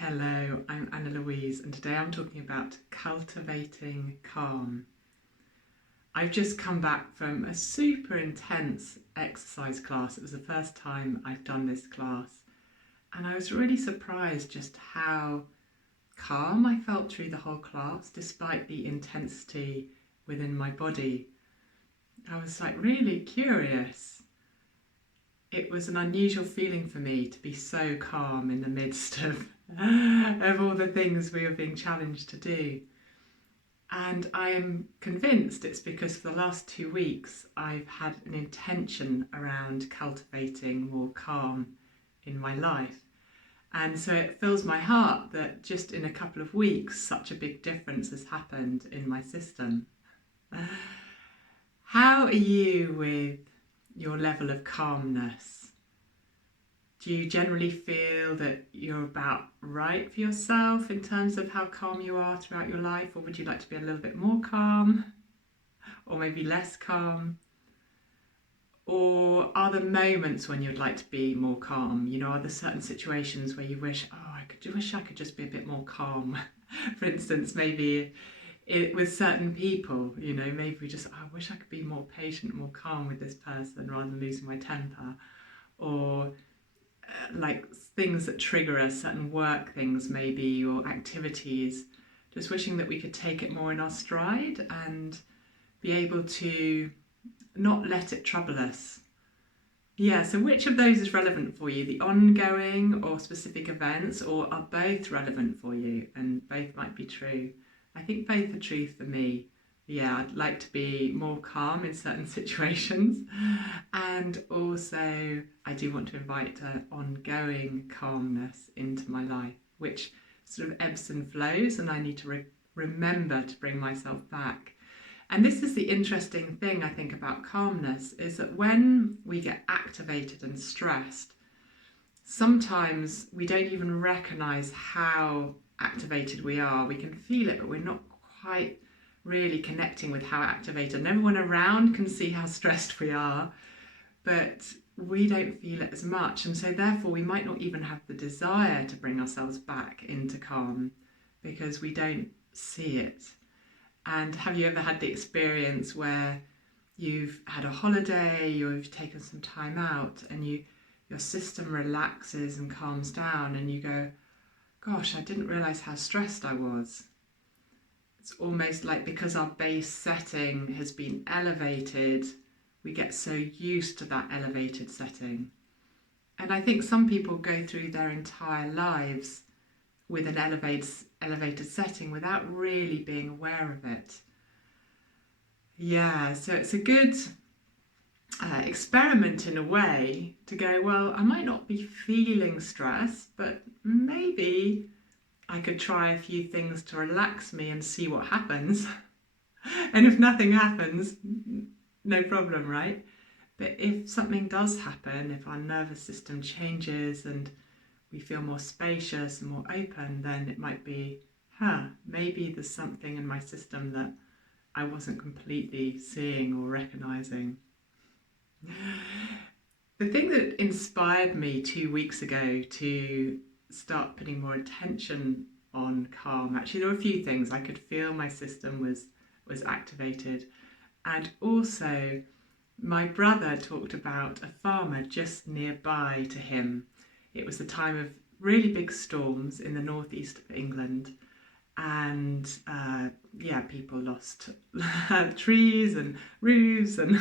Hello, I'm Annalouise, and today I'm talking about cultivating calm. I've just come back from a super intense exercise class. It was the first time I've done this class, and I was really surprised just how calm I felt through the whole class, despite the intensity within my body. I was really curious. It was an unusual feeling for me to be so calm in the midst of all the things we were being challenged to do. And I am convinced it's because for the last 2 weeks I've had an intention around cultivating more calm in my life. And so it fills my heart that just in a couple of weeks such a big difference has happened in my system. How are you with your level of calmness? Do you generally feel that you're about right for yourself in terms of how calm you are throughout your life, or would you like to be a little bit more calm, or maybe less calm? Or are there moments when you'd like to be more calm? You know, are there certain situations where you wish, I could just be a bit more calm? For instance, maybe with certain people, you know, maybe we just, I wish I could be more patient, more calm with this person rather than losing my temper. Or like things that trigger us, certain work things maybe, or activities, just wishing that we could take it more in our stride and be able to not let it trouble us. Yeah, so which of those is relevant for you? The ongoing or specific events, or are both relevant for you and both might be true? I think both are true for me. Yeah, I'd like to be more calm in certain situations, and also I do want to invite ongoing calmness into my life, which sort of ebbs and flows, and I need to remember to bring myself back. And this is the interesting thing I think about calmness, is that when we get activated and stressed, sometimes we don't even recognize how activated we are. We can feel it, but we're not quite really connecting with how activated. And everyone around can see how stressed we are, but we don't feel it as much. And so therefore we might not even have the desire to bring ourselves back into calm because we don't see it. And have you ever had the experience where you've had a holiday, or you've taken some time out, and your system relaxes and calms down, and you go, gosh, I didn't realize how stressed I was. It's almost like because our base setting has been elevated, we get so used to that elevated setting. And I think some people go through their entire lives with an elevated setting without really being aware of it. Yeah, so it's a good experiment in a way to go, well, I might not be feeling stress, but maybe I could try a few things to relax me and see what happens. And if nothing happens, no problem, right? But if something does happen, if our nervous system changes and we feel more spacious and more open, then it might be, maybe there's something in my system that I wasn't completely seeing or recognizing. The thing that inspired me 2 weeks ago to start putting more attention on calm, actually there were a few things. I could feel my system was activated, and also my brother talked about a farmer just nearby to him. It was the time of really big storms in the northeast of England, and people lost trees and roofs and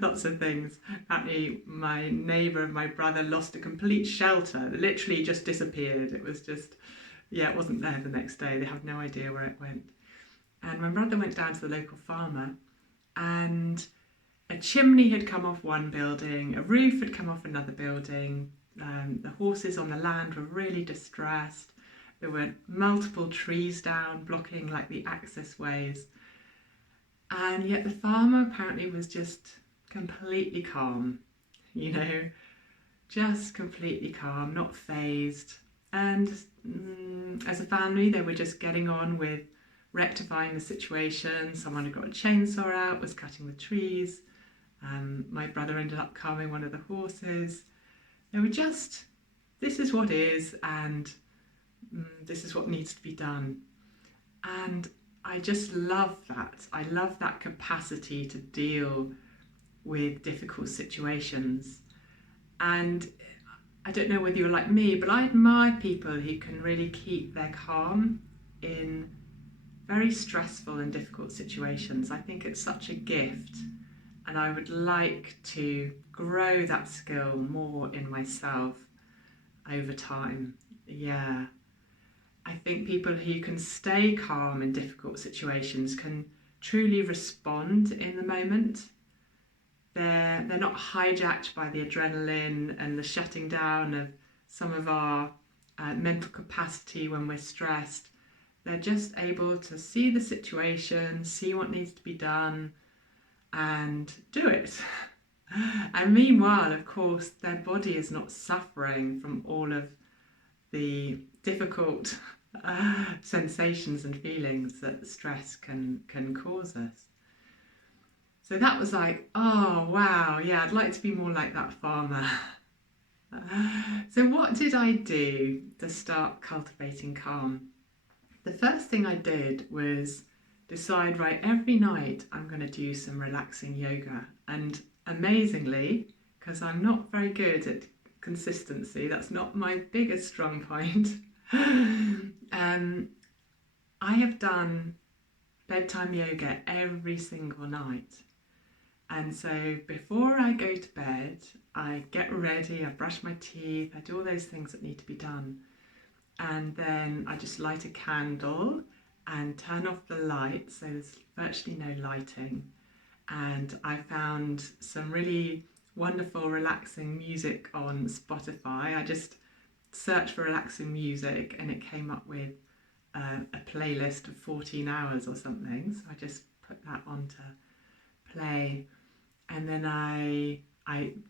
lots of things. Apparently my neighbour and my brother lost a complete shelter. It literally just disappeared. It was just, it wasn't there the next day. They have no idea where it went. And my brother went down to the local farmer, and a chimney had come off one building, a roof had come off another building. The horses on the land were really distressed. There were multiple trees down, blocking like the access ways. And yet the farmer apparently was just completely calm, just completely calm, not fazed. And as a family, they were just getting on with rectifying the situation. Someone had got a chainsaw out, was cutting the trees. My brother ended up calming one of the horses. They were just, this is what is, and this is what needs to be done. And I just love that. I love that capacity to deal with difficult situations. And I don't know whether you're like me, but I admire people who can really keep their calm in very stressful and difficult situations. I think it's such a gift, and I would like to grow that skill more in myself over time. Yeah. I think people who can stay calm in difficult situations can truly respond in the moment. They're not hijacked by the adrenaline and the shutting down of some of our mental capacity when we're stressed. They're just able to see the situation, see what needs to be done, and do it. And meanwhile, of course, their body is not suffering from all of the difficult sensations and feelings that stress can cause us. So that was like, oh wow, yeah, I'd like to be more like that farmer. So what did I do to start cultivating calm? The first thing I did was decide, right, every night I'm going to do some relaxing yoga. And amazingly, because I'm not very good at consistency, that's not my biggest strong point, I have done bedtime yoga every single night. And so before I go to bed, I get ready, I brush my teeth, I do all those things that need to be done. And then I just light a candle and turn off the light, so there's virtually no lighting. And I found some really wonderful relaxing music on Spotify. I just searched for relaxing music and it came up with a playlist of 14 hours or something. So I just put that on to play. And then I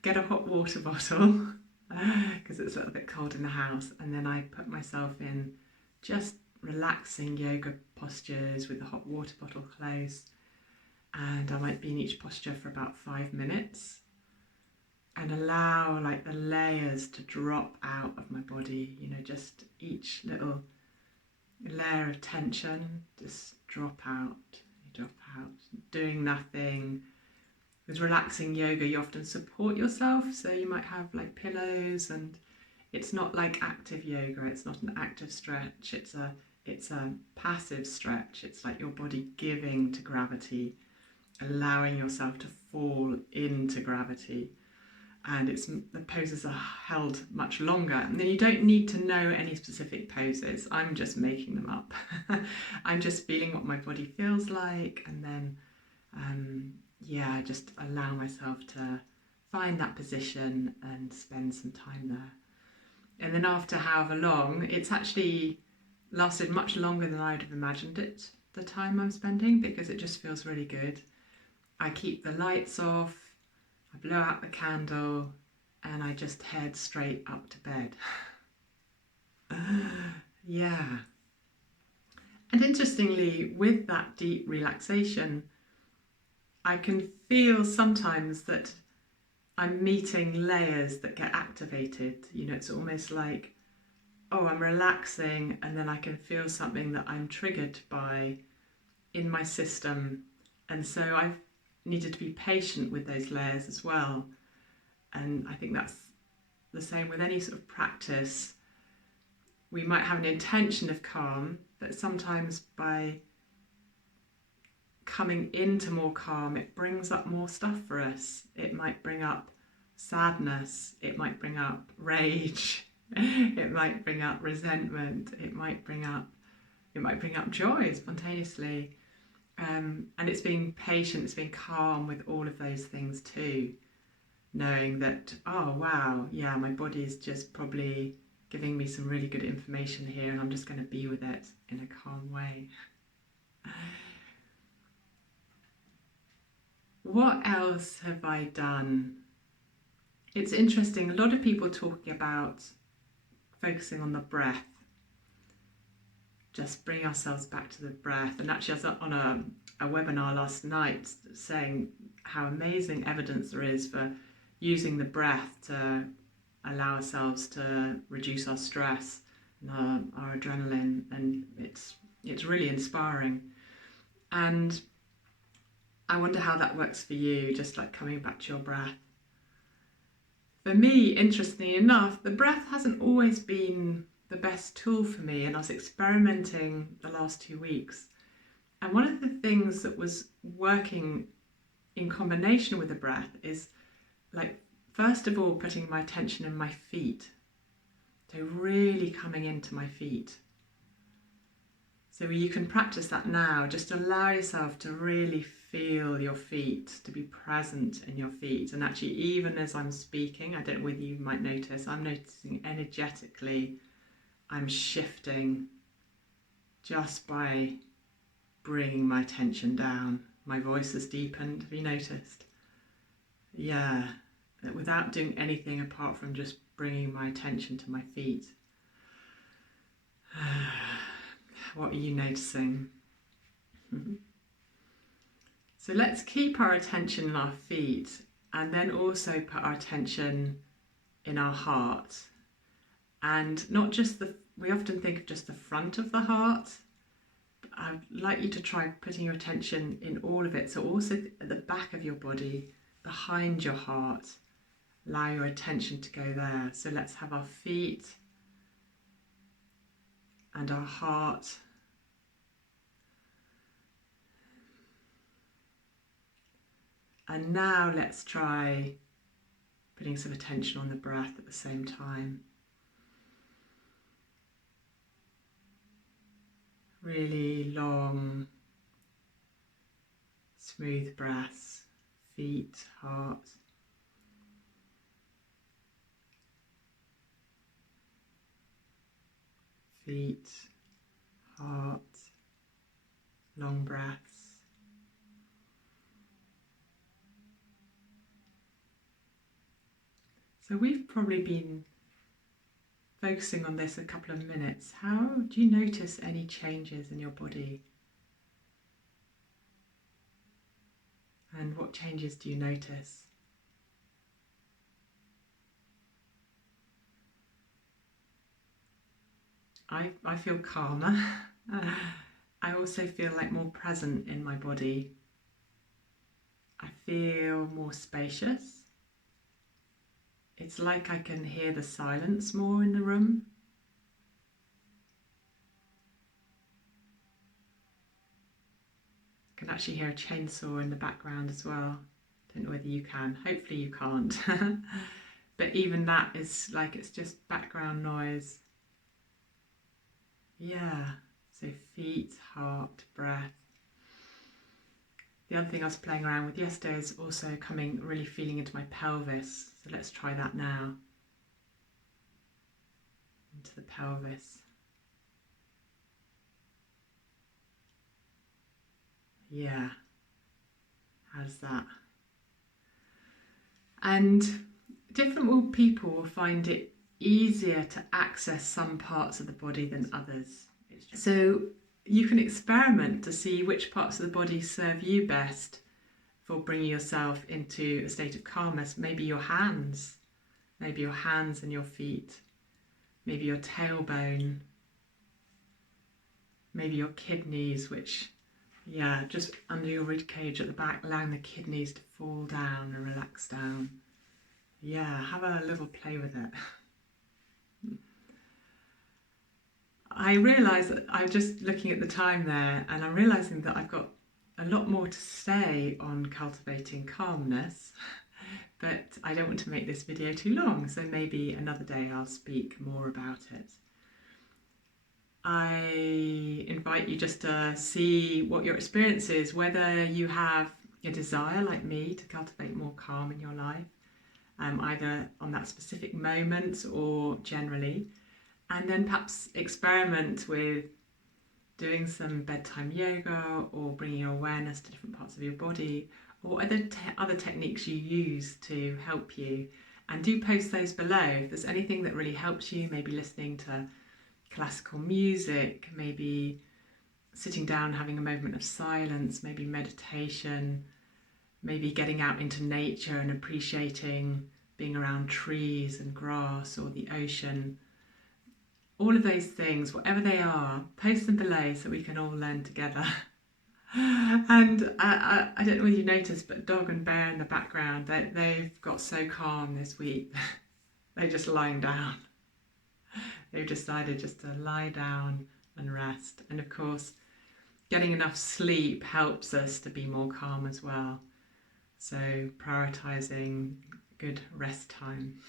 get a hot water bottle because it's a little bit cold in the house, and then I put myself in just relaxing yoga postures with the hot water bottle close, and I might be in each posture for about 5 minutes and allow like the layers to drop out of my body, you know, just each little layer of tension just drop out, doing nothing. With relaxing yoga, you often support yourself, so you might have like pillows, and it's not like active yoga, it's not an active stretch, it's a passive stretch. It's like your body giving to gravity, allowing yourself to fall into gravity, and the poses are held much longer. And then you don't need to know any specific poses, I'm just making them up. I'm just feeling what my body feels like, and then I just allow myself to find that position and spend some time there. And then after however long, it's actually lasted much longer than I'd have imagined it, the time I'm spending, because it just feels really good. I keep the lights off, I blow out the candle, and I just head straight up to bed. Yeah. And interestingly, with that deep relaxation, I can feel sometimes that I'm meeting layers that get activated. You know, it's almost like, oh, I'm relaxing, and then I can feel something that I'm triggered by in my system. And so I've needed to be patient with those layers as well. And I think that's the same with any sort of practice. We might have an intention of calm, but sometimes by coming into more calm, it brings up more stuff for us. It might bring up sadness, it might bring up rage, it might bring up resentment, it might bring up joy spontaneously. And it's being patient, it's being calm with all of those things too, knowing that, oh wow, yeah, my body is just probably giving me some really good information here, and I'm just going to be with it in a calm way. What else have I done? It's interesting, a lot of people talking about focusing on the breath, just bring ourselves back to the breath. And actually, I was on a webinar last night saying how amazing evidence there is for using the breath to allow ourselves to reduce our stress our adrenaline, and it's really inspiring. And I wonder how that works for you, just like coming back to your breath. For me, interestingly enough, the breath hasn't always been the best tool for me, and I was experimenting the last 2 weeks. And one of the things that was working in combination with the breath is, like, first of all, putting my attention in my feet. So really coming into my feet. So you can practice that now. Just allow yourself to really feel your feet, to be present in your feet. And actually, even as I'm speaking, I don't know whether you might notice, I'm noticing energetically I'm shifting just by bringing my attention down. My voice has deepened. Have you noticed? Yeah, without doing anything apart from just bringing my attention to my feet. What are you noticing? So let's keep our attention in our feet, and then also put our attention in our heart. And not just we often think of just the front of the heart. I'd like you to try putting your attention in all of it. So also at the back of your body, behind your heart, allow your attention to go there. So let's have our feet and our heart. And now let's try putting some attention on the breath at the same time. Really long, smooth breaths, feet, heart. Feet, heart, long breaths. So we've probably been focusing on this a couple of minutes. How do you notice any changes in your body? And what changes do you notice? I feel calmer. I also feel like more present in my body. I feel more spacious. It's like I can hear the silence more in the room. I can actually hear a chainsaw in the background as well. Don't know whether you can. Hopefully you can't. But even that is like, it's just background noise. Yeah. So feet, heart, breath. The other thing I was playing around with yesterday is also really feeling into my pelvis. So let's try that now. Into the pelvis. Yeah. How's that? And different people will find it easier to access some parts of the body than others. So you can experiment to see which parts of the body serve you best for bringing yourself into a state of calmness. Maybe your hands and your feet, maybe your tailbone, maybe your kidneys, which, just under your rib cage at the back, allowing the kidneys to fall down and relax down. Yeah, have a little play with it. I realise that I'm just looking at the time there, and I'm realising that I've got a lot more to say on cultivating calmness, but I don't want to make this video too long, so maybe another day I'll speak more about it. I invite you just to see what your experience is, whether you have a desire like me to cultivate more calm in your life, either on that specific moment or generally. And then perhaps experiment with doing some bedtime yoga or bringing your awareness to different parts of your body, or other techniques you use to help you. And do post those below. If there's anything that really helps you, maybe listening to classical music, maybe sitting down, having a moment of silence, maybe meditation, maybe getting out into nature and appreciating being around trees and grass or the ocean. all of those things, whatever they are, post them below so we can all learn together. And I don't know whether you noticed, but Dog and Bear in the background, they've got so calm this week. They're just lying down. They've decided just to lie down and rest. And of course, getting enough sleep helps us to be more calm as well. So prioritising good rest time.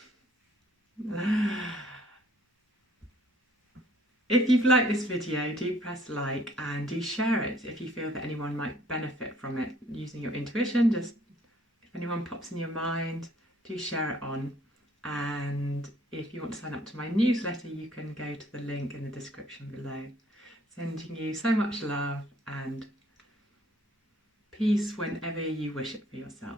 If you've liked this video, do press like and do share it if you feel that anyone might benefit from it. Using your intuition, just if anyone pops in your mind, do share it on. And if you want to sign up to my newsletter, you can go to the link in the description below. Sending you so much love and peace whenever you wish it for yourself.